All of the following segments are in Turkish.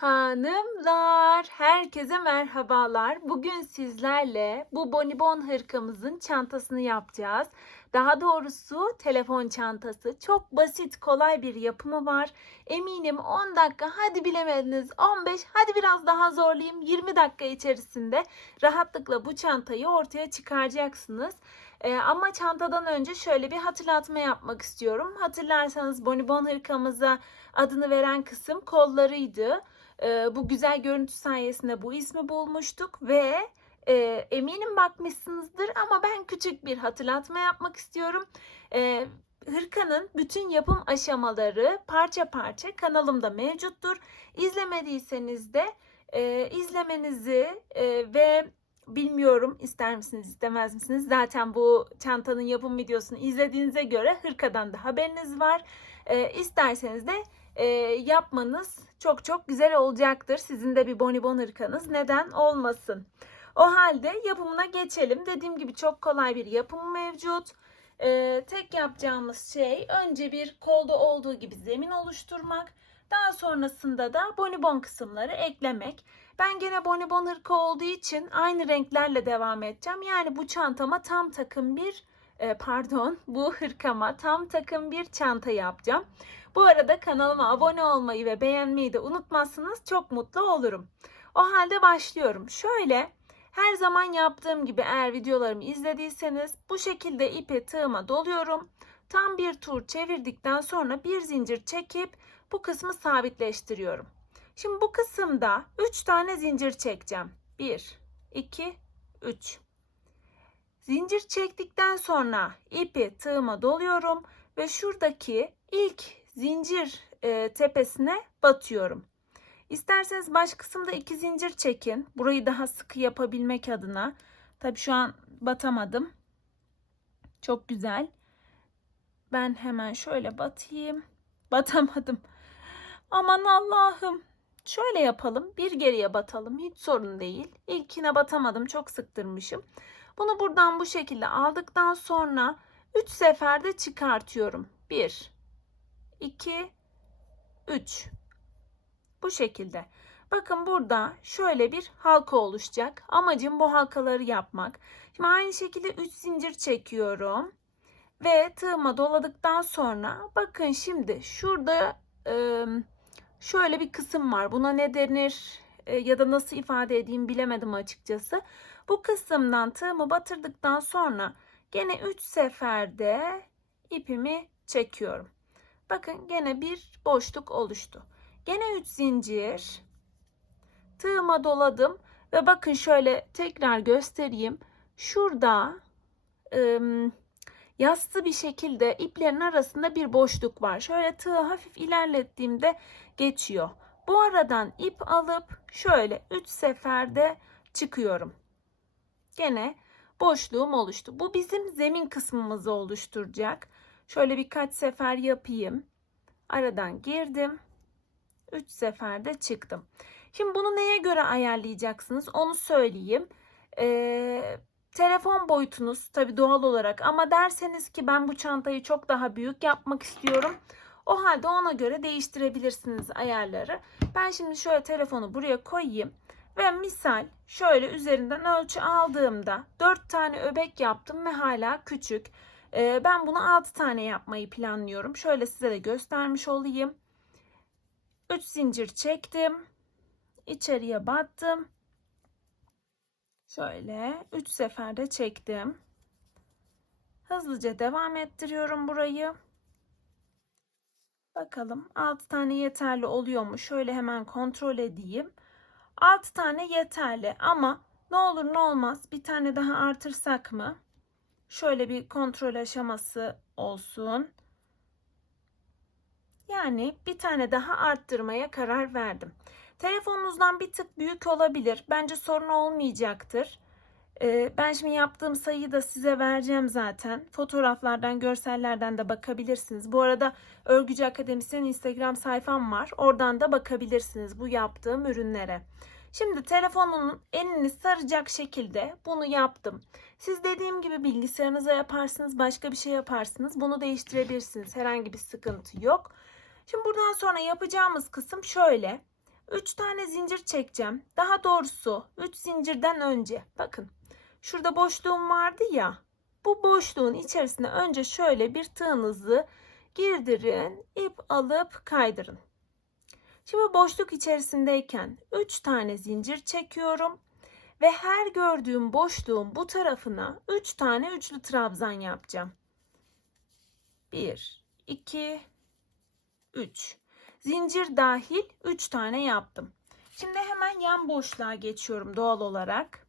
Hanımlar, herkese merhabalar. Bugün sizlerle bu bonibon hırkamızın çantasını yapacağız. Daha doğrusu telefon çantası. Çok basit, kolay bir yapımı var. Eminim 10 dakika, hadi bilemediniz 15, hadi biraz daha zorlayayım 20 dakika içerisinde rahatlıkla bu çantayı ortaya çıkaracaksınız. Ee, ama çantadan önce şöyle bir hatırlatma yapmak istiyorum. Hatırlarsanız bonibon hırkamıza adını veren kısım kollarıydı. Bu güzel görüntü sayesinde bu ismi bulmuştuk ve e, eminim bakmışsınızdır ama ben küçük bir hatırlatma yapmak istiyorum. E, hırkanın bütün yapım aşamaları parça parça kanalımda mevcuttur. İzlemediyseniz de e, izlemenizi e, ve bilmiyorum ister misiniz istemez misiniz? Zaten bu çantanın yapım videosunu izlediğinize göre hırkadan da haberiniz var. E, isterseniz de e, yapmanız çok çok güzel olacaktır. Sizin de bir bonibon hırkanız neden olmasın. O halde yapımına geçelim. Dediğim gibi çok kolay bir yapımı mevcut. E, tek yapacağımız şey önce bir kolda olduğu gibi zemin oluşturmak. Daha sonrasında da bonibon kısımları eklemek. Ben gene bonibon hırka olduğu için aynı renklerle devam edeceğim. Yani bu çantama tam takım bir e, pardon bu hırkama tam takım bir çanta yapacağım. Bu arada kanalıma abone olmayı ve beğenmeyi de unutmazsınız. Çok mutlu olurum. O halde başlıyorum. Şöyle her zaman yaptığım gibi eğer videolarımı izlediyseniz bu şekilde ipe tığıma doluyorum. Tam bir tur çevirdikten sonra bir zincir çekip bu kısmı sabitleştiriyorum. Şimdi bu kısımda 3 tane zincir çekeceğim. 1, 2, 3. Zincir çektikten sonra ipi tığıma doluyorum ve şuradaki ilk zincir e, tepesine batıyorum. İsterseniz baş kısımda iki zincir çekin. Burayı daha sıkı yapabilmek adına. Tabi şu an batamadım. Çok güzel. Ben hemen şöyle batayım. Batamadım. Aman Allah'ım. Şöyle yapalım. Bir geriye batalım. Hiç sorun değil. İlkine batamadım. Çok sıktırmışım. Bunu buradan bu şekilde aldıktan sonra 3 seferde çıkartıyorum. 1 2 3 bu şekilde. Bakın burada şöyle bir halka oluşacak. Amacım bu halkaları yapmak. Şimdi aynı şekilde 3 zincir çekiyorum. Ve tığıma doladıktan sonra bakın şimdi şurada şöyle bir kısım var. Buna ne denir ya da nasıl ifade edeyim bilemedim açıkçası. Bu kısımdan tığımı batırdıktan sonra gene 3 seferde ipimi çekiyorum. Bakın gene bir boşluk oluştu. Gene 3 zincir. Tığıma doladım ve bakın şöyle tekrar göstereyim. Şurada ım, yassı bir şekilde iplerin arasında bir boşluk var. Şöyle tığı hafif ilerlettiğimde geçiyor. Bu aradan ip alıp şöyle 3 seferde çıkıyorum. Gene boşluğum oluştu. Bu bizim zemin kısmımızı oluşturacak. Şöyle birkaç sefer yapayım. Aradan girdim. 3 seferde çıktım. Şimdi bunu neye göre ayarlayacaksınız onu söyleyeyim. Ee, telefon boyutunuz tabi doğal olarak ama derseniz ki ben bu çantayı çok daha büyük yapmak istiyorum. O halde ona göre değiştirebilirsiniz ayarları. Ben şimdi şöyle telefonu buraya koyayım. Ve misal şöyle üzerinden ölçü aldığımda 4 tane öbek yaptım ve hala küçük. Ee, ben bunu 6 tane yapmayı planlıyorum. Şöyle size de göstermiş olayım. 3 zincir çektim. İçeriye battım. Şöyle 3 seferde çektim. Hızlıca devam ettiriyorum burayı. Bakalım 6 tane yeterli oluyor mu? Şöyle hemen kontrol edeyim. 6 tane yeterli ama ne olur ne olmaz bir tane daha artırsak mı? Şöyle bir kontrol aşaması olsun. Yani bir tane daha arttırmaya karar verdim. Telefonunuzdan bir tık büyük olabilir. Bence sorun olmayacaktır. Ee, ben şimdi yaptığım sayıyı da size vereceğim zaten. Fotoğraflardan, görsellerden de bakabilirsiniz. Bu arada Örgücü Akademisyen Instagram sayfam var. Oradan da bakabilirsiniz bu yaptığım ürünlere. Şimdi telefonunun elini saracak şekilde bunu yaptım. Siz dediğim gibi bilgisayarınıza yaparsınız, başka bir şey yaparsınız. Bunu değiştirebilirsiniz. Herhangi bir sıkıntı yok. Şimdi buradan sonra yapacağımız kısım şöyle. 3 tane zincir çekeceğim. Daha doğrusu 3 zincirden önce bakın şurada boşluğum vardı ya. Bu boşluğun içerisine önce şöyle bir tığınızı girdirin, ip alıp kaydırın. Şimdi boşluk içerisindeyken 3 tane zincir çekiyorum ve her gördüğüm boşluğun bu tarafına 3 tane üçlü trabzan yapacağım. 1 2 3 zincir dahil 3 tane yaptım. Şimdi hemen yan boşluğa geçiyorum doğal olarak.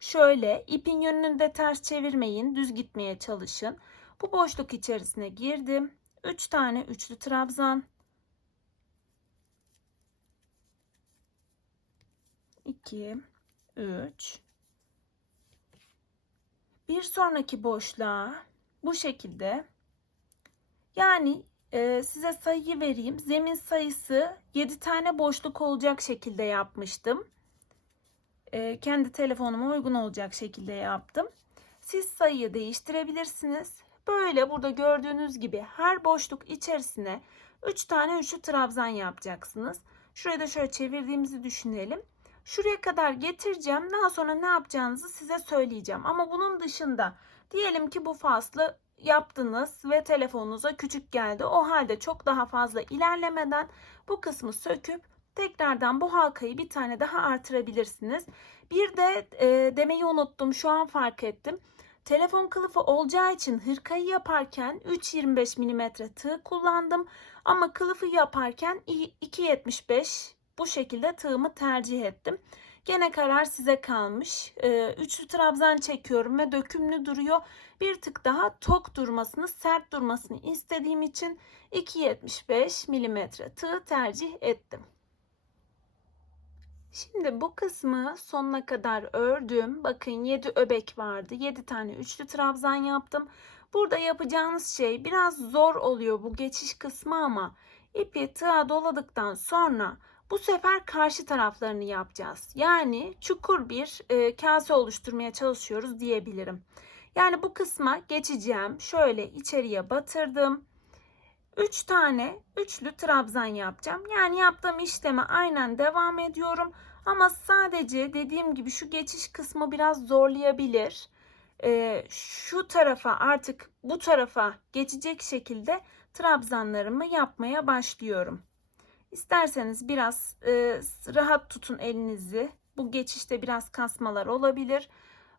Şöyle ipin yönünü de ters çevirmeyin, düz gitmeye çalışın. Bu boşluk içerisine girdim. 3 tane üçlü trabzan. 2 3 Bir sonraki boşluğa bu şekilde yani e, size sayıyı vereyim. Zemin sayısı 7 tane boşluk olacak şekilde yapmıştım. E, kendi telefonuma uygun olacak şekilde yaptım. Siz sayıyı değiştirebilirsiniz. Böyle burada gördüğünüz gibi her boşluk içerisine 3 tane üçlü trabzan yapacaksınız. Şurayı da şöyle çevirdiğimizi düşünelim. Şuraya kadar getireceğim. Daha sonra ne yapacağınızı size söyleyeceğim. Ama bunun dışında diyelim ki bu faslı yaptınız ve telefonunuza küçük geldi. O halde çok daha fazla ilerlemeden bu kısmı söküp tekrardan bu halkayı bir tane daha artırabilirsiniz. Bir de e, demeyi unuttum. Şu an fark ettim. Telefon kılıfı olacağı için hırkayı yaparken 3.25 mm tığ kullandım. Ama kılıfı yaparken 2.75 bu şekilde tığımı tercih ettim. Gene karar size kalmış. Ee, üçlü trabzan çekiyorum ve dökümlü duruyor. Bir tık daha tok durmasını, sert durmasını istediğim için 2.75 mm tığ tercih ettim. Şimdi bu kısmı sonuna kadar ördüm. Bakın 7 öbek vardı. 7 tane üçlü trabzan yaptım. Burada yapacağınız şey biraz zor oluyor bu geçiş kısmı ama ipi tığa doladıktan sonra bu sefer karşı taraflarını yapacağız. Yani çukur bir e, kase oluşturmaya çalışıyoruz diyebilirim. Yani bu kısma geçeceğim. Şöyle içeriye batırdım. 3 tane üçlü trabzan yapacağım. Yani yaptığım işleme aynen devam ediyorum. Ama sadece dediğim gibi şu geçiş kısmı biraz zorlayabilir. Ee, şu tarafa artık bu tarafa geçecek şekilde trabzanlarımı yapmaya başlıyorum. İsterseniz biraz e, rahat tutun elinizi. Bu geçişte biraz kasmalar olabilir.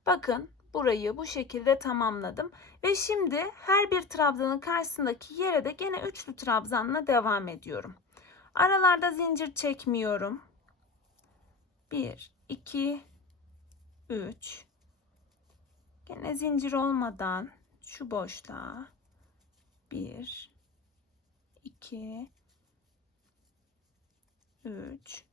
Bakın burayı bu şekilde tamamladım. Ve şimdi her bir trabzanın karşısındaki yere de gene üçlü trabzanla devam ediyorum. Aralarda zincir çekmiyorum. 1, 2, 3. Gene zincir olmadan şu boşluğa 1, 2, 3.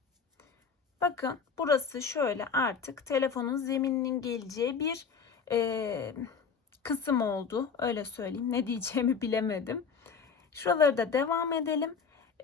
Bakın burası şöyle artık telefonun zemininin geleceği bir e, kısım oldu. Öyle söyleyeyim. Ne diyeceğimi bilemedim. Şuraları da devam edelim.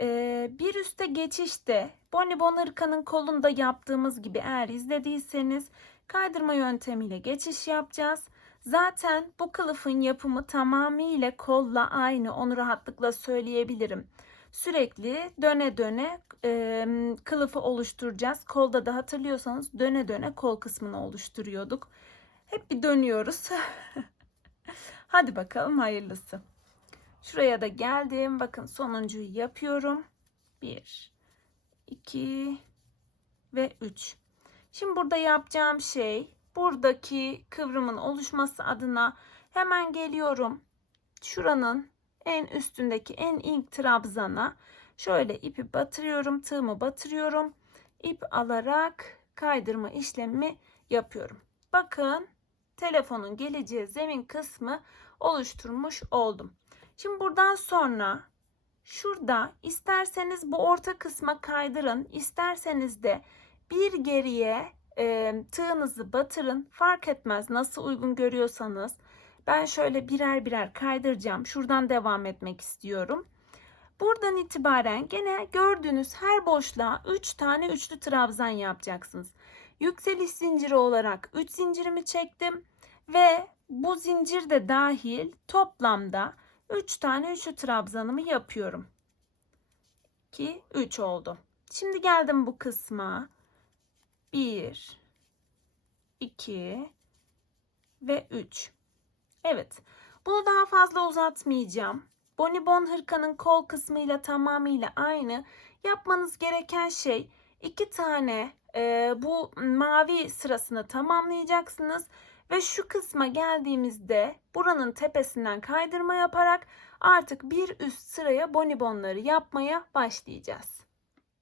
E, bir üste geçişte Bonibon ırkanın kolunda yaptığımız gibi eğer izlediyseniz kaydırma yöntemiyle geçiş yapacağız. Zaten bu kılıfın yapımı tamamıyla kolla aynı. Onu rahatlıkla söyleyebilirim sürekli döne döne e, kılıfı oluşturacağız. Kolda da hatırlıyorsanız döne döne kol kısmını oluşturuyorduk. Hep bir dönüyoruz. Hadi bakalım hayırlısı. Şuraya da geldim. Bakın sonuncuyu yapıyorum. 1 2 ve 3. Şimdi burada yapacağım şey buradaki kıvrımın oluşması adına hemen geliyorum. Şuranın en üstündeki en ilk trabzana şöyle ipi batırıyorum. Tığımı batırıyorum. ip alarak kaydırma işlemi yapıyorum. Bakın telefonun geleceği zemin kısmı oluşturmuş oldum. Şimdi buradan sonra şurada isterseniz bu orta kısma kaydırın. isterseniz de bir geriye e, tığınızı batırın. Fark etmez nasıl uygun görüyorsanız. Ben şöyle birer birer kaydıracağım. Şuradan devam etmek istiyorum. Buradan itibaren gene gördüğünüz her boşluğa 3 tane üçlü trabzan yapacaksınız. Yükseliş zinciri olarak 3 zincirimi çektim ve bu zincir de dahil toplamda 3 tane üçlü trabzanımı yapıyorum. 2 3 oldu. Şimdi geldim bu kısma. 1 2 ve 3. Evet. Bunu daha fazla uzatmayacağım. Bonibon hırkanın kol kısmıyla tamamıyla aynı. Yapmanız gereken şey iki tane e, bu mavi sırasını tamamlayacaksınız ve şu kısma geldiğimizde buranın tepesinden kaydırma yaparak artık bir üst sıraya bonibonları yapmaya başlayacağız.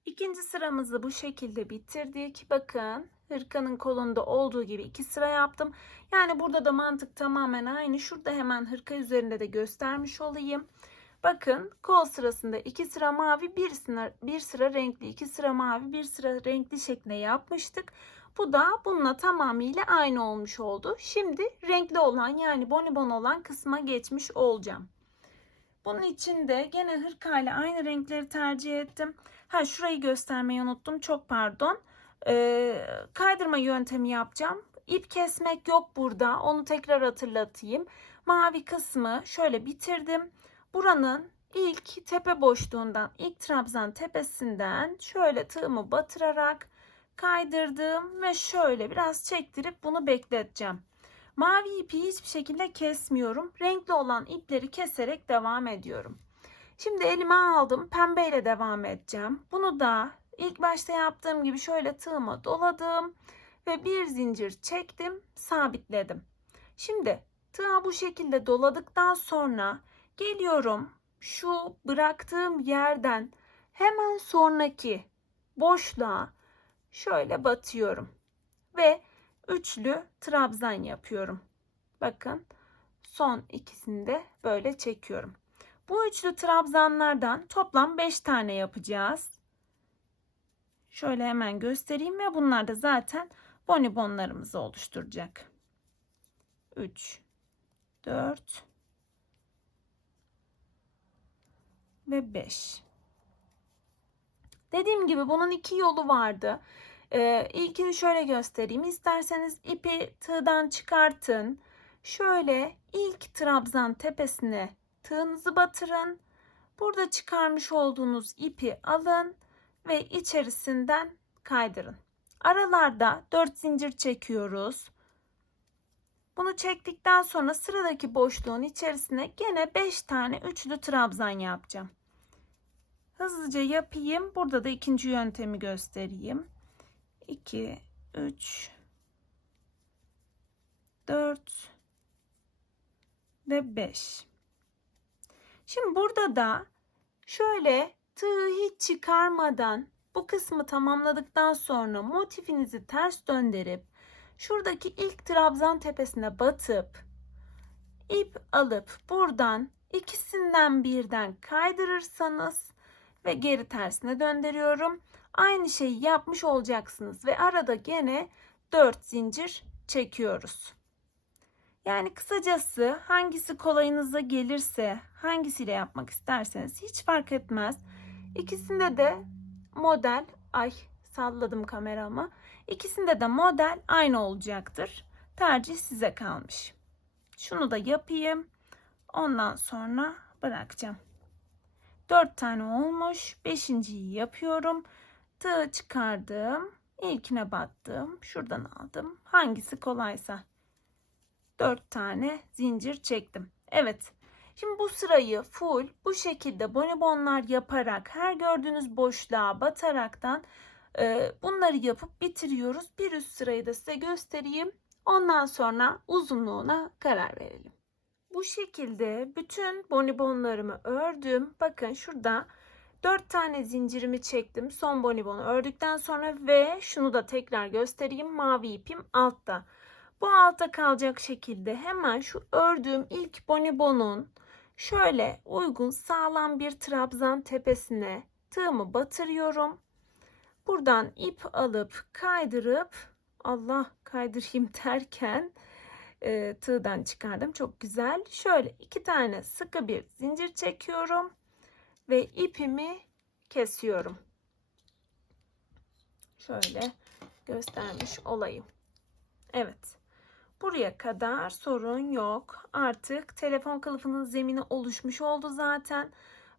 İkinci sıramızı bu şekilde bitirdik. Bakın hırkanın kolunda olduğu gibi iki sıra yaptım. Yani burada da mantık tamamen aynı. Şurada hemen hırka üzerinde de göstermiş olayım. Bakın kol sırasında iki sıra mavi, bir sıra, bir sıra renkli, iki sıra mavi, bir sıra renkli şeklinde yapmıştık. Bu da bununla tamamıyla aynı olmuş oldu. Şimdi renkli olan yani bonibon olan kısma geçmiş olacağım. Bunun için de gene hırkayla aynı renkleri tercih ettim. Ha şurayı göstermeyi unuttum. Çok pardon. Ee, kaydırma yöntemi yapacağım. İp kesmek yok burada. Onu tekrar hatırlatayım. Mavi kısmı şöyle bitirdim. Buranın ilk tepe boşluğundan, ilk trabzan tepesinden şöyle tığımı batırarak kaydırdım ve şöyle biraz çektirip bunu bekleteceğim. Mavi ipi hiçbir şekilde kesmiyorum. Renkli olan ipleri keserek devam ediyorum. Şimdi elime aldım. Pembeyle devam edeceğim. Bunu da ilk başta yaptığım gibi şöyle tığıma doladım ve bir zincir çektim, sabitledim. Şimdi tığa bu şekilde doladıktan sonra geliyorum şu bıraktığım yerden hemen sonraki boşluğa şöyle batıyorum ve üçlü trabzan yapıyorum. Bakın son ikisini de böyle çekiyorum. Bu üçlü trabzanlardan toplam 5 tane yapacağız. Şöyle hemen göstereyim ve bunlar da zaten bonibonlarımızı oluşturacak. 3 4 ve 5. Dediğim gibi bunun iki yolu vardı. Ee, ilkini şöyle göstereyim. İsterseniz ipi tığdan çıkartın. Şöyle ilk trabzan tepesine tığınızı batırın. Burada çıkarmış olduğunuz ipi alın ve içerisinden kaydırın. Aralarda 4 zincir çekiyoruz. Bunu çektikten sonra sıradaki boşluğun içerisine gene 5 tane üçlü trabzan yapacağım. Hızlıca yapayım. Burada da ikinci yöntemi göstereyim. 2 3 4 ve 5. Şimdi burada da şöyle tığı hiç çıkarmadan bu kısmı tamamladıktan sonra motifinizi ters döndürüp şuradaki ilk trabzan tepesine batıp ip alıp buradan ikisinden birden kaydırırsanız ve geri tersine döndürüyorum. Aynı şeyi yapmış olacaksınız ve arada gene 4 zincir çekiyoruz. Yani kısacası hangisi kolayınıza gelirse, hangisiyle yapmak isterseniz hiç fark etmez. İkisinde de model, ay salladım kameramı. İkisinde de model aynı olacaktır. Tercih size kalmış. Şunu da yapayım. Ondan sonra bırakacağım. 4 tane olmuş. Beşinciyi yapıyorum. Tığ çıkardım. İlkine battım. Şuradan aldım. Hangisi kolaysa. 4 tane zincir çektim. Evet. Şimdi bu sırayı full bu şekilde bonibonlar yaparak her gördüğünüz boşluğa bataraktan e, bunları yapıp bitiriyoruz. Bir üst sırayı da size göstereyim. Ondan sonra uzunluğuna karar verelim. Bu şekilde bütün bonibonlarımı ördüm. Bakın şurada 4 tane zincirimi çektim. Son bonibonu ördükten sonra ve şunu da tekrar göstereyim. Mavi ipim altta. Bu altta kalacak şekilde hemen şu ördüğüm ilk bonibonun şöyle uygun sağlam bir trabzan tepesine tığımı batırıyorum. Buradan ip alıp kaydırıp Allah kaydırayım derken e, tığdan çıkardım. Çok güzel. Şöyle iki tane sıkı bir zincir çekiyorum ve ipimi kesiyorum. Şöyle göstermiş olayım. Evet. Buraya kadar sorun yok. Artık telefon kılıfının zemini oluşmuş oldu zaten.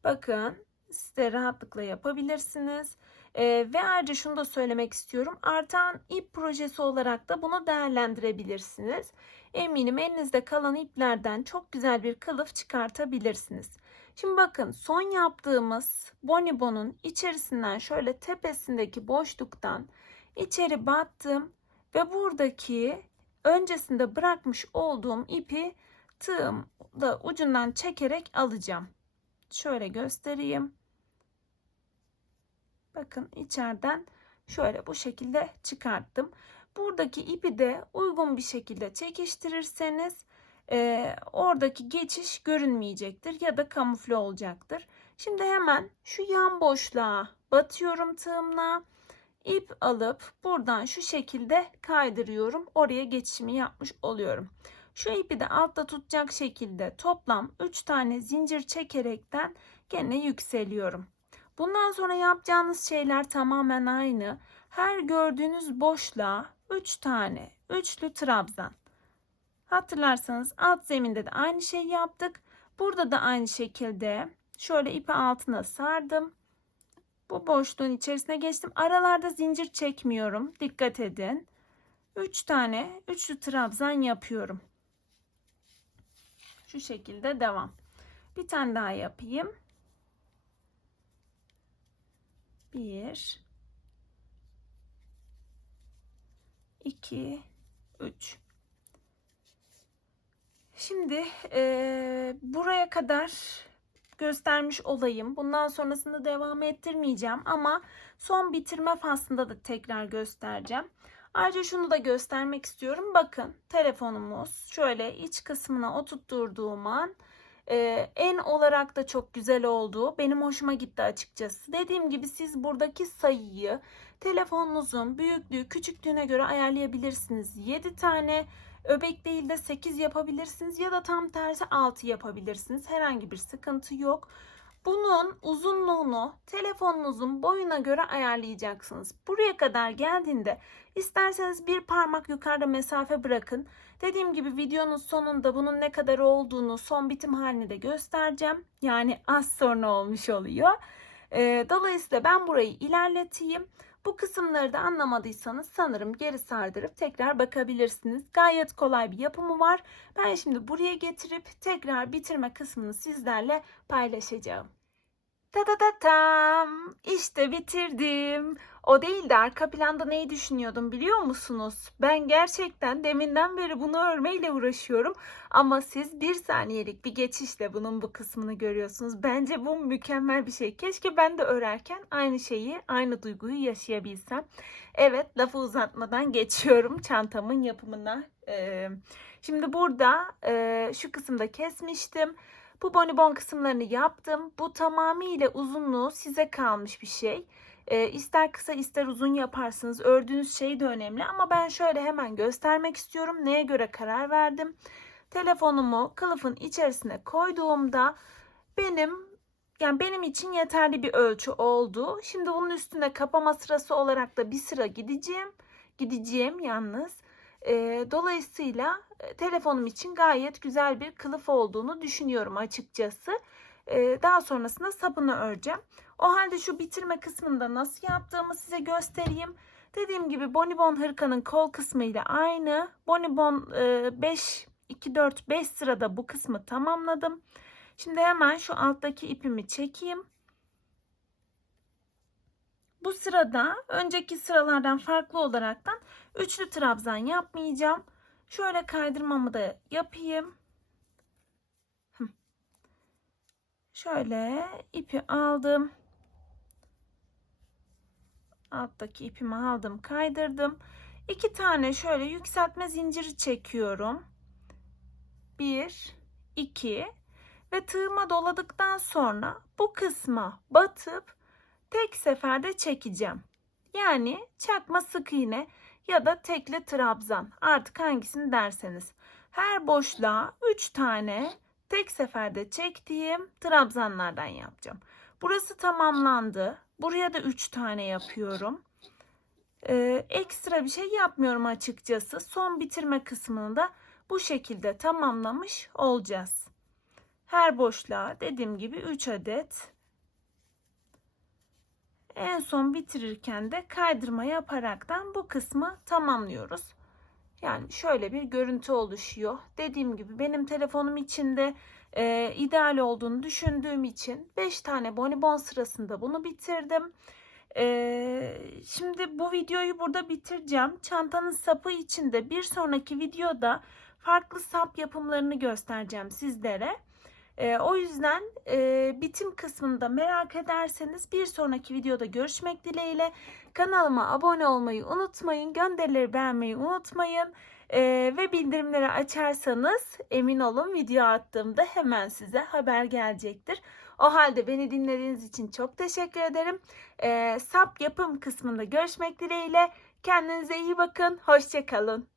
Bakın siz de rahatlıkla yapabilirsiniz. Ee, ve ayrıca şunu da söylemek istiyorum. Artan ip projesi olarak da bunu değerlendirebilirsiniz. Eminim elinizde kalan iplerden çok güzel bir kılıf çıkartabilirsiniz. Şimdi bakın son yaptığımız bonibonun içerisinden şöyle tepesindeki boşluktan içeri battım ve buradaki öncesinde bırakmış olduğum ipi tığımda ucundan çekerek alacağım. Şöyle göstereyim. Bakın içeriden şöyle bu şekilde çıkarttım. Buradaki ipi de uygun bir şekilde çekiştirirseniz e, oradaki geçiş görünmeyecektir ya da kamufle olacaktır. Şimdi hemen şu yan boşluğa batıyorum tığımla. İp alıp buradan şu şekilde kaydırıyorum. Oraya geçişimi yapmış oluyorum. Şu ipi de altta tutacak şekilde toplam 3 tane zincir çekerekten gene yükseliyorum. Bundan sonra yapacağınız şeyler tamamen aynı. Her gördüğünüz boşluğa 3 tane üçlü trabzan. Hatırlarsanız alt zeminde de aynı şey yaptık. Burada da aynı şekilde şöyle ipi altına sardım. Bu boşluğun içerisine geçtim. Aralarda zincir çekmiyorum. Dikkat edin. 3 tane üçlü trabzan yapıyorum. Şu şekilde devam. Bir tane daha yapayım. 1 2 3 Şimdi e, buraya kadar göstermiş olayım. Bundan sonrasında devam ettirmeyeceğim ama son bitirme faslında da tekrar göstereceğim. Ayrıca şunu da göstermek istiyorum. Bakın telefonumuz şöyle iç kısmına oturtturduğum an e, en olarak da çok güzel oldu. Benim hoşuma gitti açıkçası. Dediğim gibi siz buradaki sayıyı telefonunuzun büyüklüğü küçüklüğüne göre ayarlayabilirsiniz. 7 tane öbek değil de 8 yapabilirsiniz ya da tam tersi 6 yapabilirsiniz. Herhangi bir sıkıntı yok. Bunun uzunluğunu telefonunuzun boyuna göre ayarlayacaksınız. Buraya kadar geldiğinde isterseniz bir parmak yukarıda mesafe bırakın. Dediğim gibi videonun sonunda bunun ne kadar olduğunu son bitim halini de göstereceğim. Yani az sonra olmuş oluyor. Ee, dolayısıyla ben burayı ilerleteyim. Bu kısımları da anlamadıysanız sanırım geri sardırıp tekrar bakabilirsiniz. Gayet kolay bir yapımı var. Ben şimdi buraya getirip tekrar bitirme kısmını sizlerle paylaşacağım. Ta ta ta tam. İşte bitirdim. O değil de arka planda neyi düşünüyordum biliyor musunuz? Ben gerçekten deminden beri bunu örmeyle uğraşıyorum. Ama siz bir saniyelik bir geçişle bunun bu kısmını görüyorsunuz. Bence bu mükemmel bir şey. Keşke ben de örerken aynı şeyi, aynı duyguyu yaşayabilsem. Evet lafı uzatmadan geçiyorum çantamın yapımına. Ee, şimdi burada e, şu kısımda kesmiştim. Bu bonibon kısımlarını yaptım. Bu tamamıyla uzunluğu size kalmış bir şey. E, ister kısa ister uzun yaparsınız. Ördüğünüz şey de önemli ama ben şöyle hemen göstermek istiyorum. Neye göre karar verdim? Telefonumu kılıfın içerisine koyduğumda benim yani benim için yeterli bir ölçü oldu. Şimdi bunun üstüne kapama sırası olarak da bir sıra gideceğim. Gideceğim yalnız. E, dolayısıyla telefonum için gayet güzel bir kılıf olduğunu düşünüyorum açıkçası. E, daha sonrasında sapını öreceğim. O halde şu bitirme kısmında nasıl yaptığımı size göstereyim. Dediğim gibi bonibon hırkanın kol kısmı ile aynı. Bonibon e, 5, 2, 4, 5 sırada bu kısmı tamamladım. Şimdi hemen şu alttaki ipimi çekeyim. Bu sırada önceki sıralardan farklı olaraktan üçlü trabzan yapmayacağım. Şöyle kaydırmamı da yapayım. Şöyle ipi aldım. Alttaki ipimi aldım, kaydırdım. İki tane şöyle yükseltme zinciri çekiyorum. Bir, iki ve tığıma doladıktan sonra bu kısma batıp tek seferde çekeceğim. Yani çakma sık iğne ya da tekli trabzan artık hangisini derseniz. Her boşluğa 3 tane tek seferde çektiğim trabzanlardan yapacağım. Burası tamamlandı. Buraya da 3 tane yapıyorum. Ee, ekstra bir şey yapmıyorum açıkçası. Son bitirme kısmını da bu şekilde tamamlamış olacağız. Her boşluğa dediğim gibi 3 adet En son bitirirken de kaydırma yaparaktan bu kısmı tamamlıyoruz. Yani şöyle bir görüntü oluşuyor. Dediğim gibi benim telefonum içinde e, ideal olduğunu düşündüğüm için 5 tane bonibon sırasında bunu bitirdim. E, şimdi bu videoyu burada bitireceğim. Çantanın sapı içinde bir sonraki videoda farklı sap yapımlarını göstereceğim sizlere. E, o yüzden e, bitim kısmında merak ederseniz bir sonraki videoda görüşmek dileğiyle. Kanalıma abone olmayı unutmayın. Gönderileri beğenmeyi unutmayın. E, ve bildirimleri açarsanız emin olun video attığımda hemen size haber gelecektir. O halde beni dinlediğiniz için çok teşekkür ederim. E, sap yapım kısmında görüşmek dileğiyle. Kendinize iyi bakın. Hoşçakalın.